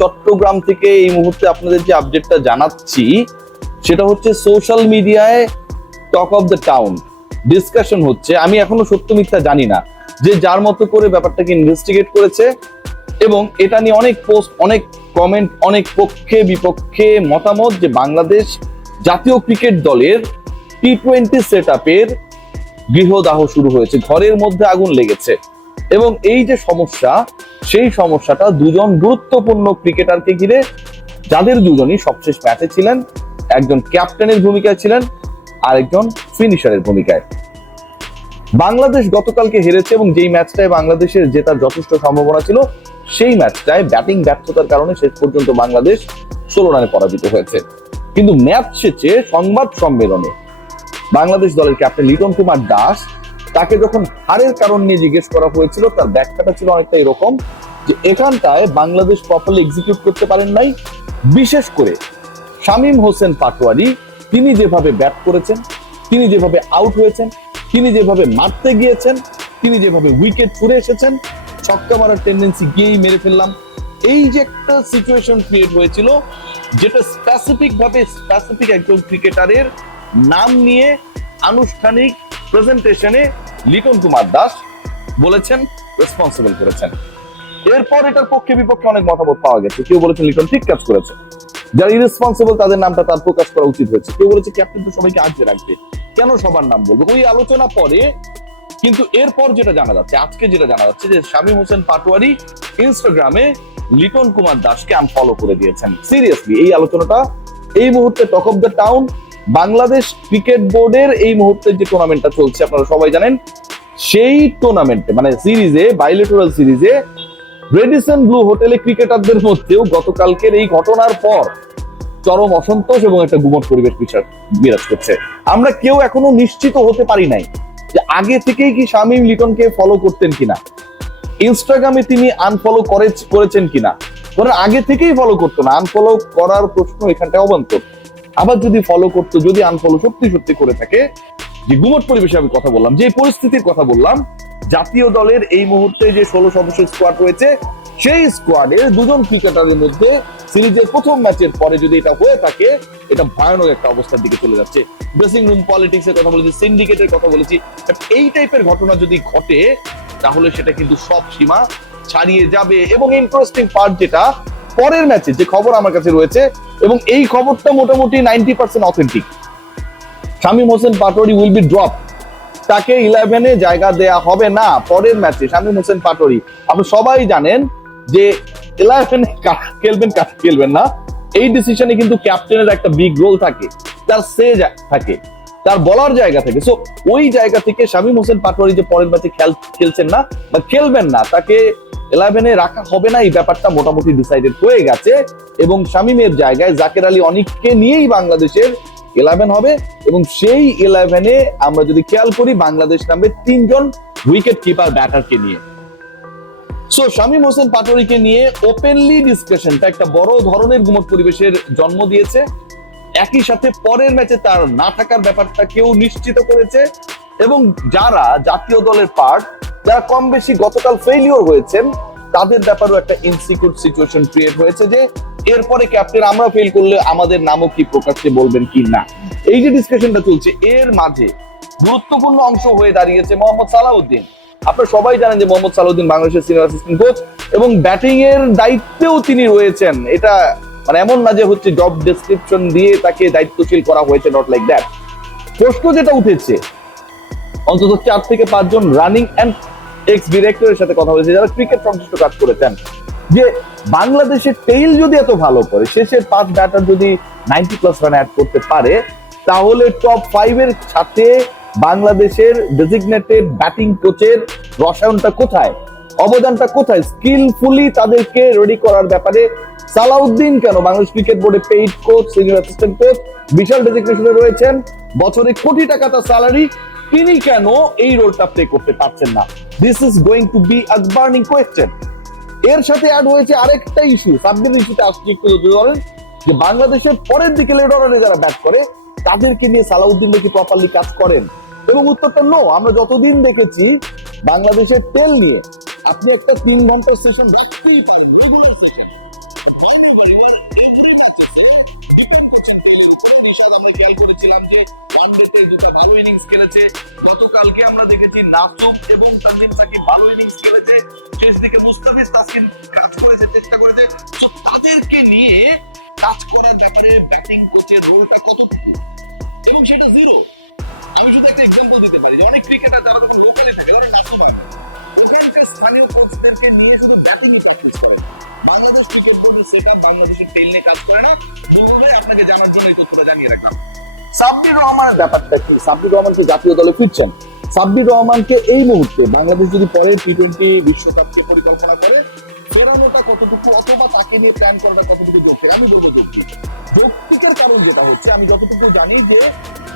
চট্টগ্রাম থেকে এই মুহূর্তে আপনাদের যে আপডেটটা জানাচ্ছি, সেটা হচ্ছে সোশ্যাল মিডিয়ায় talk of the town discussion হচ্ছে। আমি এখনও সত্য মিথ্যা জানি না যে যার মতো করে ব্যাপারটাকে ইনভেস্টিগেট করেছে এবং এটা নিয়ে অনেক পোস্ট অনেক কমেন্ট অনেক পক্ষে, বিপক্ষে মতামত যে বাংলাদেশ জাতীয় ক্রিকেট দলের টি টোয়েন্টি সেট আপের গৃহদাহ শুরু হয়েছে। ঘরের মধ্যে আগুন লেগেছে। এবং এই যে সমস্যা সেই সমস্যাটা দুজন গুরুত্বপূর্ণ ক্রিকেটারকে ঘিরে, যাদের দুজনই সবশেষ ম্যাচে ছিলেন। একজন ক্যাপ্টেনের ভূমিকায় ছিলেন, আরেকজন ফিনিশারের ভূমিকায়। বাংলাদেশ গতকালকে হেরেছে এবং যেই ম্যাচটায় বাংলাদেশের জেতার যথেষ্ট সম্ভাবনা ছিল, সেই ম্যাচটায় ব্যাটিং ব্যর্থতার কারণে শেষ পর্যন্ত বাংলাদেশ ষোলো রানে পরাজিত হয়েছে। কিন্তু ম্যাচ শেষে সংবাদ সম্মেলনে বাংলাদেশ দলের ক্যাপ্টেন লিটন কুমার দাস তাকে যখন হারের কারণ নিয়ে জিজ্ঞেস করা হয়েছিল, তার ব্যাখ্যাটা ছিল অনেকটা এরকম যে এখানটায় বাংলাদেশ প্রপারলি এক্সিকিউট করতে পারেন নাই। বিশেষ করে শামীম হোসেন পাটোয়ারি, তিনি যেভাবে ব্যাট করেছেন, তিনি যেভাবে আউট হয়েছেন, তিনি যেভাবে মারতে গিয়েছেন, তিনি যেভাবে উইকেট ছুড়ে এসেছেন, ছক্কা মারার টেন্ডেন্সি গিয়েই মেরে ফেললাম। এই যে একটা সিচুয়েশন ক্রিয়েট হয়েছিল, যেটা স্পেসিফিক ভাবে স্পেসিফিক একজন ক্রিকেটারের নাম নিয়ে আনুষ্ঠানিক প্রেজেন্টেশনে লিটন কুমার দাস বলেছেন রেসপন্সিবল করেছেন। এরপর এটার পক্ষে বিপক্ষে অনেক মতামত পাওয়া গেছে। কেউ বলেছেন লিটন ঠিক কাজ করেছে। যারা ইরেসপন্সিবল তাদের নামটা তার প্রকাশ করা উচিত হয়েছে। কেউ বলেছে ক্যাপ্টেন তো সবাইকে আগলে রাখবে। কেন সবার নাম বলব? ওই আলোচনা পরে কিন্তু এরপর যেটা জানা যাচ্ছে, আজকে যেটা জানা যাচ্ছে যে শামীম হোসেন পাটোয়ারি ইনস্টাগ্রামে লিটন কুমার দাসকে আনফলো করে দিয়েছেন। সিরিয়াসলি এই আলোচনাটা এই মুহূর্তে talk of the town Bangladesh cricket বোর্ডের এই মুহূর্তে যে টুর্নামেন্টটা চলছে, আপনারা সবাই জানেন, সেই টুর্নামেন্টে মানে সিরিজে বাইলেটোরাল সিরিজে রেডিসন ব্লু হোটেলে ক্রিকেটারদের মধ্যেও গতকালকের এই ঘটনার পর চরম অসন্তোষ এবং একটা গুমট পরিবেশ বিশা- বিরাজ করছে। আমরা কেউ এখনও নিশ্চিত হতে পারি নাই যে আগে থেকেই কি শামীম লিটনকে ফলো করতেন কিনা। ইনস্টাগ্রামে তিনি আনফলো করে করেছেন কিনা। ধরেন আগে থেকেই ফলো করতো না। আনফলো করার প্রশ্ন এখানটায় অবান্তর। আবার যদি ফলো করতো, যদি আনফলো সত্যি সত্যি করে থাকে, যে গুমট পরিবেশে আমি কথা বললাম, যে পরিস্থিতির কথা বললাম জাতীয় দলের এই মুহূর্তে যে ষোলো সদস্যের স্কোয়াড রয়েছে, সেই স্কোয়াডের দুজন ক্রিকেটারের মধ্যে সিরিজের প্রথম ম্যাচের পরে যদি এটা হয়ে থাকে, এটা ভয়ানক একটা অবস্থার দিকে চলে যাচ্ছে। ড্রেসিং রুম পলিটিক্স এর কথা বলেছি সিন্ডিকেটের কথা বলেছি এই টাইপের ঘটনা যদি ঘটে, তাহলে সেটা কিন্তু সব সীমা ছাড়িয়ে যাবে। এবং ইন্টারেস্টিং পার্ট যেটা, পরের ম্যাচে যে খবর আমার কাছে রয়েছে, এবং এই খবরটা মোটামুটি ninety percent authentic Shamim Hossain Patwari will be drop তাকে ইলেভেনে জায়গা দেয়া হবে না, পরের ম্যাচে শামীম হোসেন পাটোয়ারি। আপনি সবাই জানেন যে ইলেভেনে খেলবেন কাকে খেলবেন না। এই ডিসিশনে কিন্তু ক্যাপ্টেনের একটা বিগ রোল থাকে। তার সে থাকে, তার বলার জায়গা থেকে। সো ওই জায়গা থেকে শামীম হোসেন পাটোয়ারি যে পরের ম্যাচে খেল, খেলছেন না বা খেলবেন না, তাকে ইলেভেনে রাখা হবে না। এই ব্যাপারটা মোটামুটি ডিসাইডেড হয়ে গেছে। এবং শামীমের জায়গায় জাকের আলী অনেককে নিয়েই বাংলাদেশের ইলেভেন হবে এবং সেই ইলেভেনে আমরা যদি খেয়াল করি, বাংলাদেশ নামবে তিনজন উইকেট কিপার ব্যাটারকে নিয়ে। সো শামীম হোসেন পাটোয়ারিকে নিয়ে ওপেনলি ডিসকাশনটা একটা বড় ধরনের গুমট পরিবেশের জন্ম দিয়েছে। একই সাথে পরের ম্যাচে তার না থাকার ব্যাপারটা কেউ নিশ্চিত করেছে এবং যারা জাতীয় দলের পার্ট যারা কম বেশি গতকাল ফেলিওর হয়েছেন, তাদের ব্যাপারেও একটা ইনসিকিউর সিচুয়েশন ক্রিয়েট হয়েছে যে এরপরে ক্যাপ্টেন আমরা ফেল করলে আমাদের নামও কি প্রকাশ্যে বলবেন কি না? এই যে ডিসকাশনটা চলছে, এর মাঝে গুরুত্বপূর্ণ অংশ হয়ে দাঁড়িয়েছে মোহাম্মদ সালাউদ্দিন। আপনারা সবাই জানেন যে মোহাম্মদ সালাউদ্দিন বাংলাদেশের সিনিয়র অ্যাসিস্ট্যান্ট কোচ এবং ব্যাটিং এর দায়িত্বেও তিনি রয়েছেন। এটা মানে এমন না যে হচ্ছে জব ডেসক্রিপশন দিয়ে তাকে দায়িত্বশীল করা হয়েছে নট লাইক দ্যাট প্রশ্ন যেটা উঠেছে, অন্তত চার থেকে পাঁচজন রানিং অ্যান্ড এক্স ডিরেক্টরের সাথে কথা হয়েছে, যারা ক্রিকেট সংশ্লিষ্ট কাজ করেছেন। যে বাংলাদেশের টেইল যদি এত ভালো করে, শেষের পাঁচ ব্যাটার যদি নাইনটি প্লাস রান অ্যাড করতে পারে, তাহলে টপ ফাইভ এর সাথে বাংলাদেশের ডেজিগনেটেড ব্যাটিং কোচের রসায়নটা কোথায়? অবদানটা কোথায়? স্কিলফুলি তাদেরকে রেডি করার ব্যাপারে সালাউদ্দিন কেন? বাংলাদেশ ক্রিকেট বোর্ডে paid coach senior assistant coach বিশাল ডেজিগনেশনে রয়েছেন। বছরে কোটি টাকা তার স্যালারি তিনি কেন এই রোলটা প্লে করতে পারছেন না? This is going to be a burning question এর সাথে অ্যাড হয়েছে আরেকটা ইস্যু সাবমিট ইস্যুতে আসছে একটু যদি বলেন, যে বাংলাদেশের পরের দিকে লেড যারা ব্যাট করে, তাদেরকে নিয়ে সালাউদ্দিন নাকি প্রপারলি কাজ করেন? এবং উত্তরটা নো আমরা যতদিন দেখেছি বাংলাদেশের তেল নিয়ে, আপনি একটা তিন ঘণ্টার সেশন রাখতেই পারেন আমরা খেলেছে। গতকালকে আমরা দেখেছি নাসুক এবং তানজিম সাকিব ভালো ইনিংস খেলেছে। দিকে মুস্তাফিজ তাসকিন কাজ করেছে চেষ্টা করেছে তো তাদেরকে নিয়ে কাজ করার ব্যাপারে ব্যাটিং কোচের রোলটা কতটুকু? এবং সেটা জিরো আমি শুধু একটা এক্সাম্পল দিতে পারি, যে অনেক ক্রিকেটার যারা যখন লোকালে থাকে, ধরেন নাসুম ওখানকার স্থানীয় কোচদেরকে নিয়ে শুধু ব্যাটিংই প্র্যাকটিস করে বাংলাদেশ ক্রিকেট বোর্ডের সেটা বাংলাদেশের টেল নিয়ে কাজ করে না। বললে আপনাকে জানার জন্য এই তথ্যটা জানিয়ে রাখলাম। সাব্বির রহমানের ব্যাপারটা কি? সাব্বির রহমানকে জাতীয় দলে ফিরছেন? সাব্বির রহমানকে এই মুহূর্তে বাংলাদেশ যদি পরে টি টোয়েন্টি বিশ্বকাপকে পরিকল্পনা করে ফেরানোটা কতটুকু অথবা তাকে নিয়ে প্ল্যান করাটা কতটুকু যৌক্তিক? আমি বলব যৌক্তিক। যৌক্তিকের কারণ যেটা হচ্ছে, আমি যতটুকু জানি যে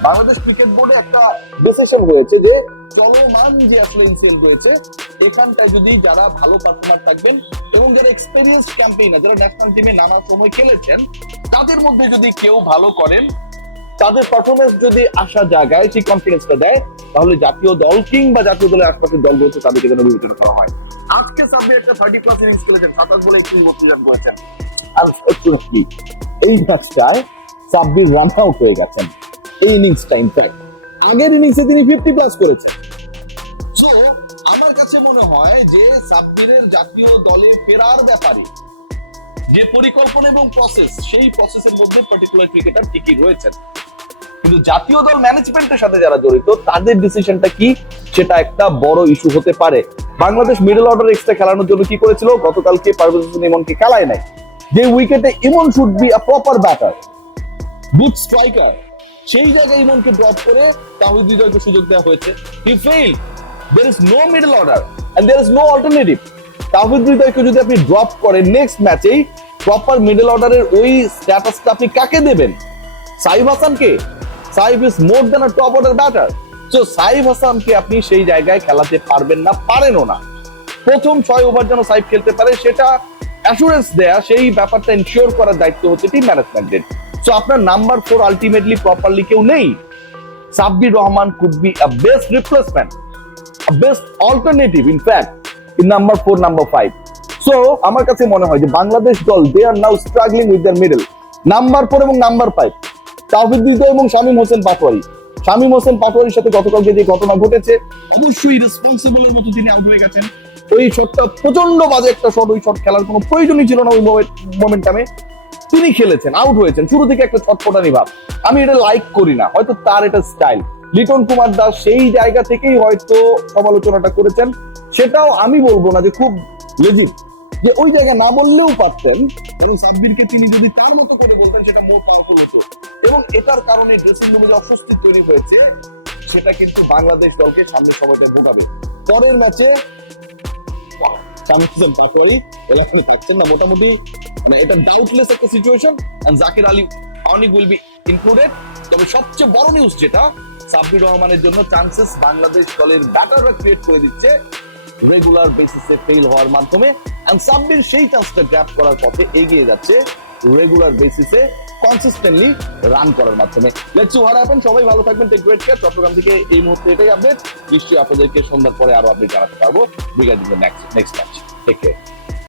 বাংলাদেশ ক্রিকেট বোর্ডে একটা ডিসিশন হয়েছে যে চলমান যে আসলে ইনসিএল রয়েছে, এখানটায় যদি যারা ভালো পার্টনার থাকবেন এবং যারা এক্সপিরিয়েন্স ক্যাম্পেইনার যারা ন্যাশনাল টিমে নানা সময় খেলেছেন, তাদের মধ্যে যদি কেউ ভালো করেন, তাদের পারফরমেন্স যদি আশা জায়গায় সেই কনফিডেন্সটা দেয় তাহলে জাতীয় দল কিংবা জাতীয় দলের আশপাশের দল রয়েছে তাদেরকে যেন বিবেচনা করা হয়। আজকে সাব্বির একটা থার্টি প্লাস ইনিংস খেলেছেন সাতাশ বলে বত্রিশ রান করেছেন। আনফর্চুনেটলি এই ম্যাচটায় সাব্বির রান আউট হয়ে গেছেন। এই ইনিংসটা ইনফ্যাক্ট আগের ইনিংসে তিনি ফিফটি প্লাস করেছেন। সো আমার কাছে মনে হয় যে সাব্বিরের জাতীয় দলে ফেরার ব্যাপারে যে পরিকল্পনা এবং প্রসেস সেই প্রসেসের মধ্যে পার্টিকুলার ক্রিকেটার ঠিকই রয়েছেন। কিন্তু জাতীয় দল ম্যানেজমেন্টের সাথে যারা জড়িত, তাদের ডিসিশনটা কি? সেটা একটা বড় ইস্যু হতে পারে। বাংলাদেশ মিডল অর্ডার এক্সট্রা খেলানোর জন্য কি করেছিল? গতকালকে পারভেজ হোসেন ইমনকে খেলায় নাই। যে উইকেটে Emon should be a proper batter good striker সেই জায়গায় ইমনকে ড্রপ করে তাহিদ হৃদয়কে সুযোগ দেওয়া হয়েছে। He fail there is no middle order and there is no alternative Towhid হৃদয়কে যদি আপনি ড্রপ করেন নেক্সট ম্যাচেই প্রপার মিডল অর্ডারের ওই স্ট্যাটাসটা আপনি কাকে দেবেন? সাইফ হাসানকে? Saif is more than a top order batter. তো সাইফ হাসানকে আপনি সেই জায়গায় খেলাতে পারবেন না, পারেনও না। প্রথম ছয় ওভার যেন সাইফ খেলতে পারে, সেটা অ্যাসুরেন্স দেয়া, সেই ব্যাপারটা এনশিওর করার দায়িত্ব হচ্ছে টিম ম্যানেজমেন্টের সো আপনার নাম্বার ফোর আলটিমেটলি প্রপারলি কেউ নেই। Sabbir Rahman could be a best replacement best alternative, in fact, in number four, number five so, আমার কাছে মনে হয় যে বাংলাদেশ দল they are now struggling with their middle number four এবং নাম্বার ফাইভ এবং শামীম হোসেন পাটোয়ারি। শামীম হোসেন পাটোয়ারির সাথে গতকালকে যে ঘটনা ঘটেছে, অবশ্যই মতো তিনি আউট হয়ে গেছেন। ওই শটটা প্রচণ্ড বাজে একটা শট ওই শট খেলার কোনো প্রয়োজনই ছিল না ওই মোমেন্টামে তিনি খেলেছেন আউট হয়েছেন। শুরু থেকে একটা ছটপটানি ভাব। আমি এটা লাইক করি না, হয়তো তার এটা স্টাইল লিটন কুমার দাস সেই জায়গা থেকেই হয়তো সমালোচনাটা করেছেন। সেটাও আমি বলব না যে খুব লেজিট যে ওই জায়গায় না বললেও পারতেন এবং সাব্বিরকে তিনি যদি তার মতো করে বলতেন, সেটা মোর পাওয়ারফুল হতো। এবং এটার কারণে ড্রেসিং রুমে যে অস্বস্তি তৈরি হয়েছে, সেটা কিন্তু বাংলাদেশ দলকে সামনের সময়টা ভোগাবে। পরের ম্যাচে সামনে পাচ্ছেন না মোটামুটি। মানে এটা ডাউটলেস একটা সিচুয়েশন এন্ড জাকির আলী, অনেক উইল বি ইনক্লুডেড তবে সবচেয়ে বড় নিউজ যেটা, সাব্বির রহমানের জন্য চান্সেস বাংলাদেশ দলের ব্যাটাররা ক্রিয়েট করে দিচ্ছে। রেগুলার বেসিসে ফেল হওয়ার মাধ্যমে। এন্ড সাব্বির সেই চান্সটা গ্র্যাপ করার পথে এগিয়ে যাচ্ছে রেগুলার বেসিসে কনসিস্টেন্টলি রান করার মাধ্যমে। লেটস হোয়াট হ্যাপেন সবাই ভালো থাকবেন টেক গ্রেট কেয়ার চট্টগ্রাম থেকে এই মুহূর্তে এটাই আপডেট নিশ্চয়ই আপনাদেরকে সন্ধ্যার পরে আরও আপডেট জানাতে পারব। Regarding the next next match take care